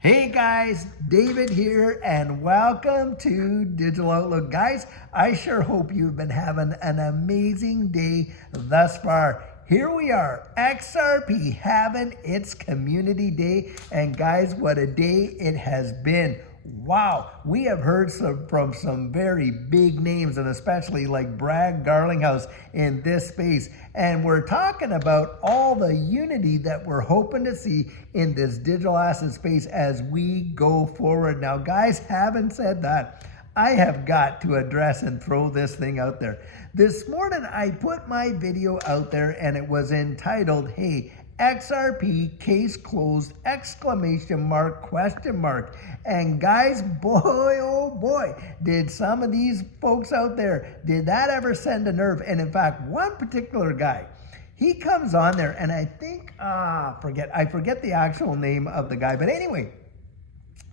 Hey guys, David here and welcome to Digital Outlook. Guys, I sure hope you've been having an amazing day thus far. Here we are, XRP having its community day, and guys, what a day it has been. Wow, we have heard from some very big names, and especially like Brad Garlinghouse in this space. And we're talking about all the unity that we're hoping to see in this digital asset space as we go forward. Now, guys, having said that, I have got to address and throw this thing out there. This morning, I put my video out there and it was entitled, hey, XRP case closed, exclamation mark, question mark. And guys, boy, oh boy, did some of these folks out there, did that ever send a nerve? And in fact, one particular guy, he comes on there and I think, I forget the actual name of the guy, but anyway,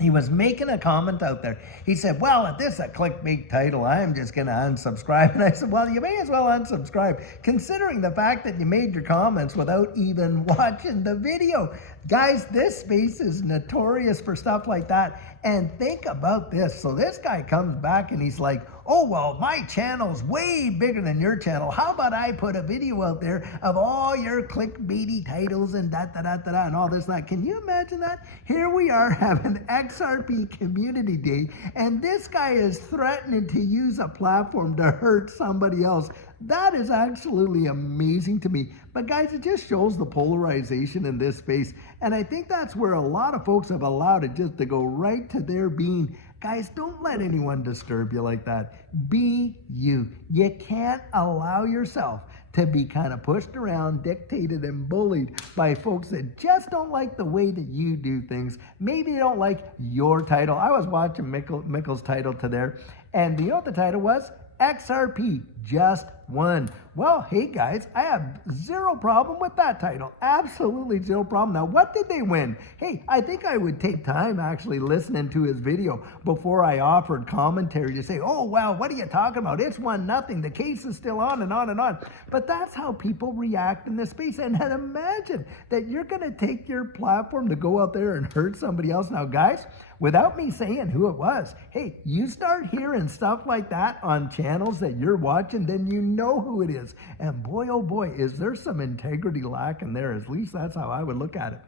he was making a comment out there. He said, well, if this is a clickbait title, I'm just going to unsubscribe. And I said, well, you may as well unsubscribe, considering the fact that you made your comments without even watching the video. Guys, this space is notorious for stuff like that. And think about this. So this guy comes back and he's like, oh, well, my channel's way bigger than your channel. How about I put a video out there of all your clickbaity titles and da-da-da-da-da and all this, that. Can you imagine that? Here we are having XRP Community Day, and this guy is threatening to use a platform to hurt somebody else. That is absolutely amazing to me. But guys, it just shows the polarization in this space. And I think that's where a lot of folks have allowed it just to go right to their being. Guys, don't let anyone disturb you like that. Be you. You can't allow yourself to be kind of pushed around, dictated, and bullied by folks that just don't like the way that you do things. Maybe they don't like your title. I was watching Mikkel's title today, and you know what the title was? XRP just won. Well, hey guys, I have zero problem with that title. Absolutely zero problem. Now, what did they win? Hey, I think I would take time actually listening to his video before I offered commentary to say, oh, well, what are you talking about? It's 1-0. The case is still on and on and on. But that's how people react in this space. And imagine that you're going to take your platform to go out there and hurt somebody else. Now, guys, without me saying who it was, hey, you start hearing stuff like that on channels that you're watching, then you know who it is. And boy, oh boy, is there some integrity lacking there. At least that's how I would look at it.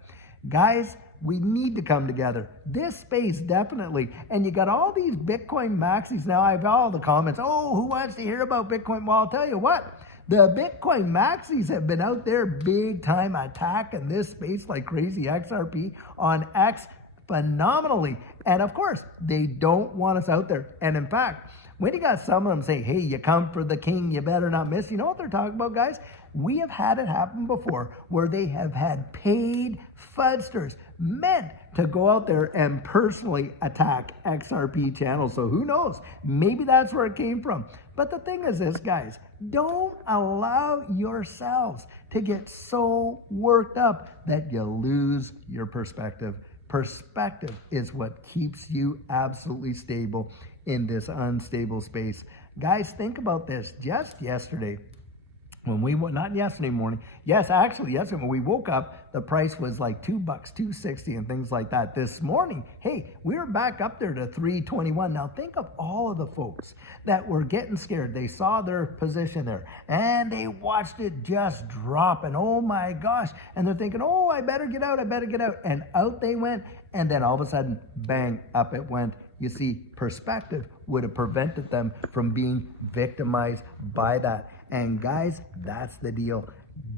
Guys, we need to come together. This space, definitely. And you got all these Bitcoin maxis. Now, I've all the comments, oh, who wants to hear about Bitcoin? Well, I'll tell you what. The Bitcoin maxis have been out there big time attacking this space like crazy. XRP on X phenomenally. And of course, they don't want us out there. And in fact, when you got some of them say, hey, you come for the king, you better not miss. You know what they're talking about, guys? We have had it happen before where they have had paid fudsters meant to go out there and personally attack XRP channels. So who knows? Maybe that's where it came from. But the thing is this, guys, don't allow yourselves to get so worked up that you lose your perspective. Perspective is what keeps you absolutely stable in this unstable space. Guys, think about this. Just yesterday, not yesterday morning, yesterday when we woke up, the price was like $2, $2.60 and things like that. This morning, hey, we were back up there to 321. Now think of all of the folks that were getting scared. They saw their position there and they watched it just drop, and oh my gosh, and they're thinking, oh, I better get out, and out they went, and then all of a sudden, bang, up it went. You see, perspective would have prevented them from being victimized by that. And guys, that's the deal.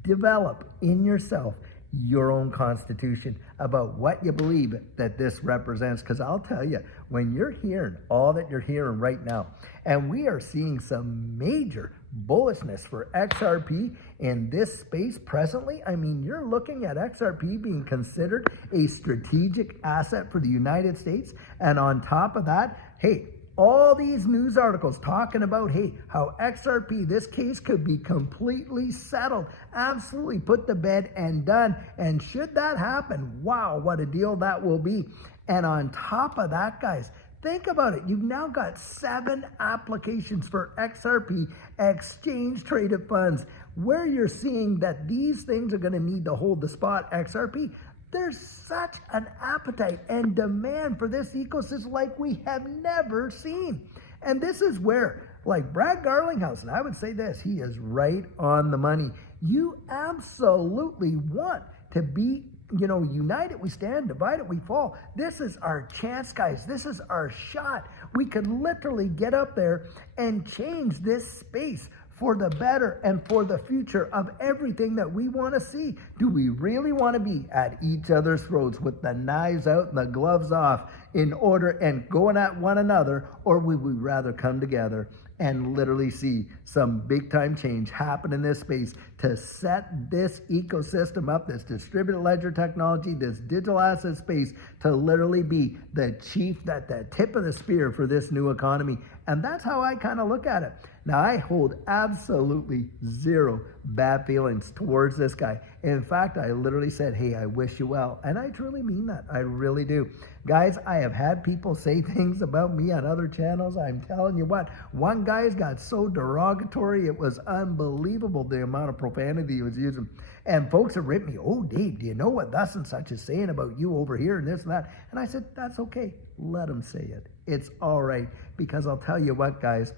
Develop in yourself your own constitution about what you believe that this represents. Because I'll tell you, when you're hearing all that you're hearing right now, and we are seeing some major bullishness for XRP in this space presently, I mean, you're looking at XRP being considered a strategic asset for the United States. And on top of that, hey, all these news articles talking about, hey, how XRP, this case could be completely settled, absolutely put to bed and done. And should that happen, wow, what a deal that will be. And on top of that, guys, think about it. You've now got 7 applications for XRP exchange traded funds, where you're seeing that these things are going to need to hold the spot. XRP There's such an appetite and demand for this ecosystem like we have never seen. And this is where, like Brad Garlinghouse, and I would say this, he is right on the money. You absolutely want to be, united we stand, divided we fall. This is our chance, guys. This is our shot. We could literally get up there and change this space for the better and for the future of everything that we want to see. Do we really want to be at each other's throats with the knives out and the gloves off in order and going at one another, or would we rather come together and literally see some big time change happen in this space to set this ecosystem up, this distributed ledger technology, this digital asset space to literally be the tip of the spear for this new economy? And that's how I kind of look at it. Now, I hold absolutely zero bad feelings towards this guy. In fact, I literally said, hey, I wish you well. And I truly mean that. I really do. Guys, I have had people say things about me on other channels. I'm telling you what, one guy's got so derogatory, it was unbelievable the amount of profanity he was using. And folks have written me, oh, Dave, do you know what thus and such is saying about you over here and this and that? And I said, that's okay. Let him say it. It's all right. Because I'll tell you what, guys,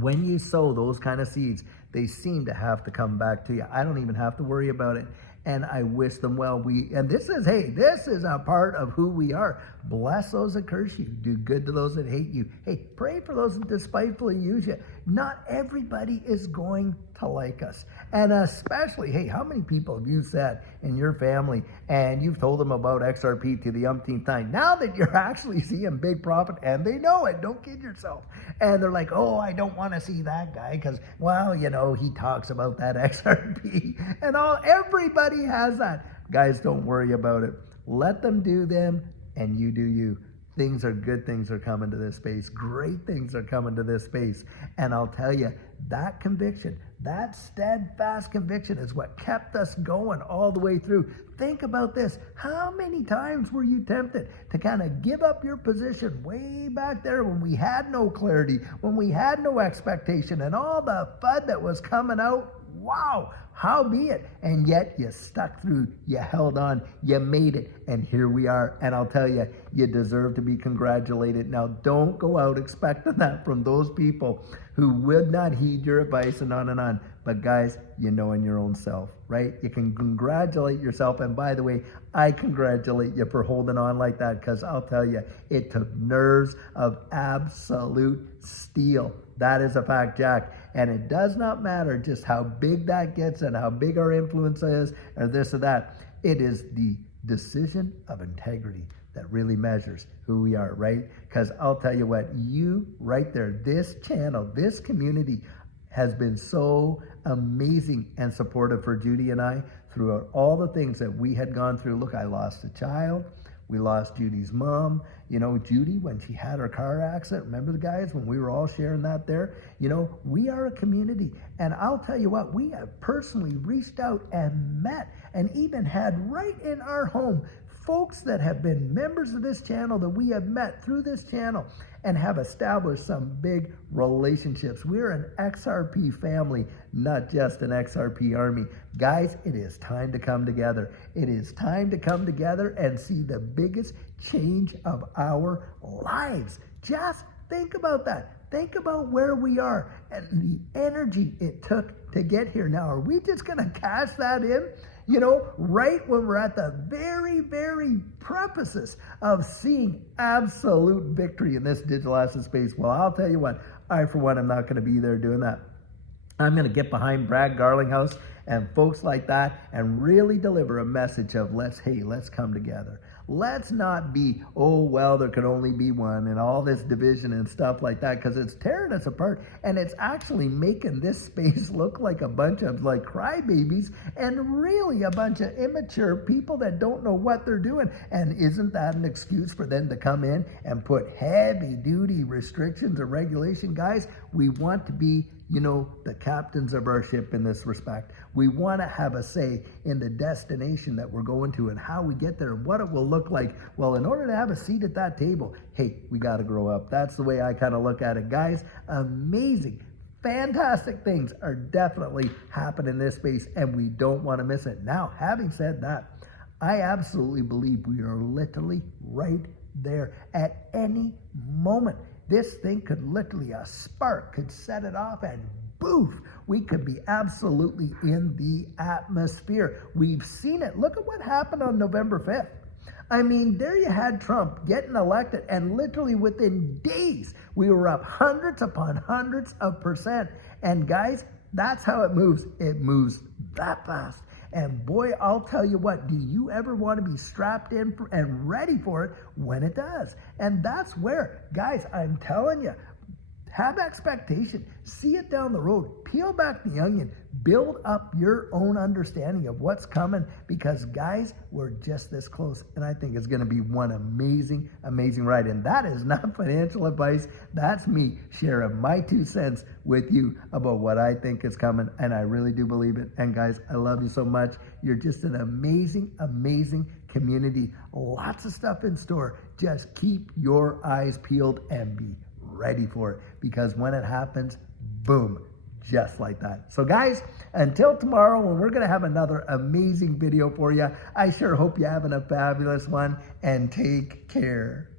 when you sow those kind of seeds, they seem to have to come back to you. I don't even have to worry about it. And I wish them well. This is a part of who we are. Bless those that curse you. Do good to those that hate you. Hey, pray for those that despitefully use you. Not everybody is going to like us. And especially, hey, how many people have you said in your family and you've told them about XRP to the umpteenth time? Now that you're actually seeing big profit and they know it, don't kid yourself. And they're like, oh, I don't want to see that guy because, well, he talks about that XRP and all. Everybody has that. Guys, don't worry about it. Let them do them and you do you. Good things are coming to this space. Great things are coming to this space. And I'll tell you, that conviction, that steadfast conviction is what kept us going all the way through. Think about this. How many times were you tempted to kind of give up your position way back there when we had no clarity, when we had no expectation and all the FUD that was coming out? Wow, howbeit, and yet you stuck through, you held on, you made it, and here we are. And I'll tell you, you deserve to be congratulated. Now, don't go out expecting that from those people who would not heed your advice and on and on. But guys, you know in your own self, right? You can congratulate yourself. And by the way, I congratulate you for holding on like that, because I'll tell you, it took nerves of absolute steel. That is a fact, Jack. And it does not matter just how big that gets and how big our influence is or this or that. It is the decision of integrity that really measures who we are, right? Because I'll tell you what, you right there, this channel, this community has been so amazing and supportive for Judy and I throughout all the things that we had gone through. Look, I lost a child. We lost Judy's mom. Judy, when she had her car accident, remember the guys, when we were all sharing that there? We are a community. And I'll tell you what, we have personally reached out and met and even had right in our home folks that have been members of this channel that we have met through this channel and have established some big relationships. We're an XRP family, not just an XRP army. Guys, it is time to come together. It is time to come together and see the biggest change of our lives. Just think about that. Think about where we are and the energy it took to get here. Now, are we just going to cash that in? Right when we're at the very, very precipice of seeing absolute victory in this digital asset space. Well, I'll tell you what, I, for one, am not going to be there doing that. I'm going to get behind Brad Garlinghouse and folks like that and really deliver a message of let's come together. Let's not be, oh, well, there could only be one and all this division and stuff like that, because it's tearing us apart and it's actually making this space look like a bunch of like crybabies and really a bunch of immature people that don't know what they're doing. And isn't that an excuse for them to come in and put heavy duty restrictions or regulation? Guys, we want to be the captains of our ship in this respect. We want to have a say in the destination that we're going to and how we get there and what it will look like. Well, in order to have a seat at that table, hey, we got to grow up. That's the way I kind of look at it. Guys, amazing, fantastic things are definitely happening in this space and we don't want to miss it. Now, having said that, I absolutely believe we are literally right there at any moment. This thing could literally, a spark could set it off and boof, we could be absolutely in the atmosphere. We've seen it. Look at what happened on November 5th. I mean, there you had Trump getting elected, and literally within days, we were up hundreds upon hundreds of percent. And guys, that's how it moves. It moves that fast. And boy, I'll tell you what, do you ever want to be strapped in and ready for it when it does? And that's where, guys, I'm telling you, have expectation, see it down the road, peel back the onion, build up your own understanding of what's coming, because guys, we're just this close, and I think it's going to be one amazing, amazing ride. And that is not financial advice. That's me sharing my 2 cents with you about what I think is coming, and I really do believe it. And guys, I love you so much. You're just an amazing, amazing community. Lots of stuff in store. Just keep your eyes peeled and be ready for it, because when it happens, boom, just like that. So guys, until tomorrow, when we're going to have another amazing video for you, I sure hope you're having a fabulous one, and take care.